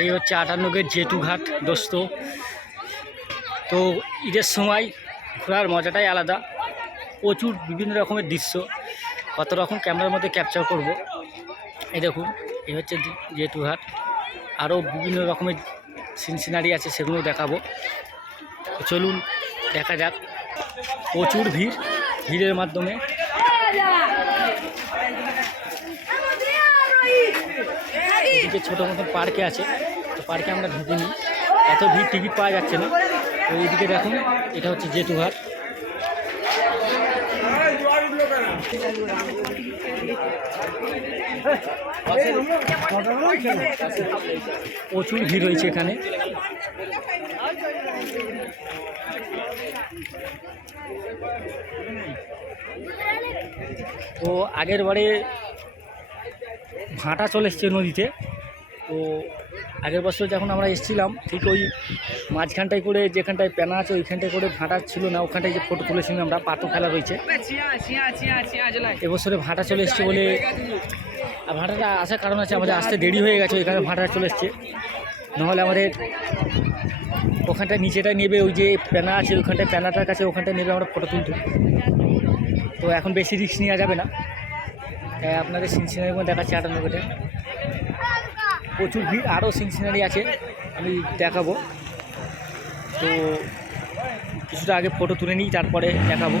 এই হচ্ছে 58 gate Jet2 ঘাট দোস্ত। তো ঈদের সময় ঘোরার মজাটাই আলাদা, প্রচুর বিভিন্ন রকমের দৃশ্য, কত রকম ক্যামেরার মধ্যে ক্যাপচার করব। এই দেখুন, এই হচ্ছে জেটু ঘাট, আরও বিভিন্ন রকমের সিনারি আছে, সেগুলো দেখাবো। চলুন দেখা যাক। প্রচুর ভিড়ের মাধ্যমে এদিকে ছোটো মতন পার্কে আছে, তো পার্কে আমরা ঢুকে নিই, এত ভিড় টিকিট পাওয়া যাচ্ছে না। তো এইদিকে দেখুন, এটা হচ্ছে জেটু ঘাট। প্রচুর ভিড় রয়েছে এখানে। তো আগের বারে ভাঁটা চলে এসছে নদীতে। তো আগের বছর যখন আমরা এসেছিলাম, ঠিক ওই মাঝখানটায় করে, যেখানটায় প্যানা আছে ওইখানটায় করে ভাঁটা ছিল না, ওখানটায় যে ফটো তুলেছিলাম আমরা, পাতো খেলা রয়েছে। এবছরে ভাঁটা চলে এসছে বলে, আর ভাঁটাটা আসার কারণ আছে, আমাদের আসতে দেরি হয়ে গেছে, ওইখানে ভাঁটা চলে এসছে। নাহলে আমাদের ওখানটায় নিচেটায় নেবে, ওই যে প্যানা আছে ওইখানটায়, প্যানাটার কাছে ওখানটায় নেবে আমরা ফটো তুলতে। তো এখন বেশি রিস্ক নেওয়া যাবে না, তাই আপনাদের সিনসিনারির মধ্যে দেখাচ্ছি 58 গেটে। প্রচুর ভিড়, আরও সিনসিনারি আছে, আমি দেখাবো। তো কিছুটা আগে ফটো তুলে নিই, তারপরে দেখাবো।